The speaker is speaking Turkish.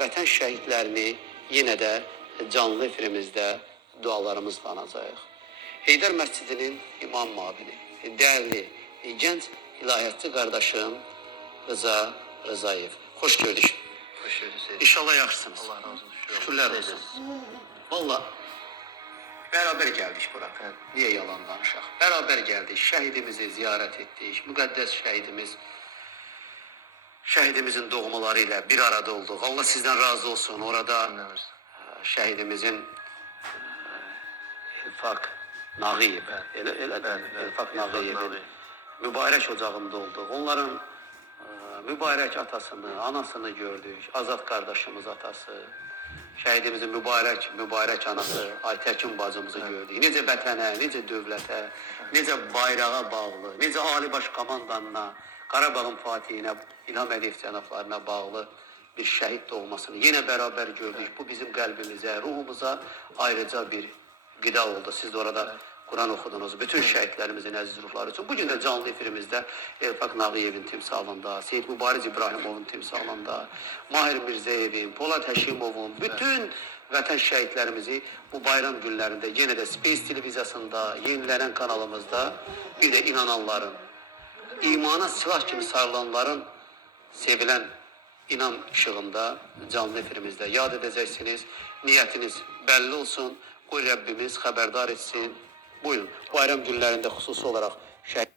vətən şəhidlərini yenə də canlı efirimizdə dualarımızla anacağıq. Heydər Məscidinin imam mabini, dəyərli gənc ilahiyyatçı qardaşım Rıza Rızayev. Xoş gördük. Hoş geldiniz. İnşallah yaxşısınız. Allah razı olsun. Şükürler olsun. Valla beraber geldik bura. Niye yalan danışaq? Beraber geldik. Şehidimizi ziyaret ettik. Müqəddəs şehidimiz şehidimizin doğmaları ile bir arada olduk. Allah sizden razı olsun. Orada e, şehidimizin e, Elfak Nağıyev. Elə, elə. Elfak Elfak Nağıyevin Nağıyev. mübarək ocağında olduq. Onların e, mübarək atasını, anasını gördük. Azad qardaşımız atası, şəhidimizin mübarək, mübarək anası Aytəkin bacımızı gördük. Necə vətənə, necə dövlətə, necə bayrağa bağlı, necə Ali Baş Komandanına, Qarabağın Fatihine, İlham Əliyev cənablarına bağlı bir şəhid doğmasını yenə bərabər gördük. Bu bizim qəlbimizə, ruhumuza ayrıca bir qida oldu. Siz de orada Kur'an okudunuz. Bütün şehitlerimizin aziz ruhları için. Bugün de canlı efirimizde Elfak Nağıyev'in timsalında, Seyit Mübariz İbrahimov'un timsalında, Mahir Mirzəyev'in, Polat Həşimov'un, bütün vətən şəhidlərimizi bu bayram günlərində yenə də Space televiziyasında, yenilenen kanalımızda bir de inananların, imana silah kimi sarılanların sevilen inan ışığında canlı efirimizde yad edeceksiniz. Niyetiniz belli olsun. Qoy Rabbimiz xəbərdar etsin. Buyurun. Bayram günlərində xüsusi olaraq şəhid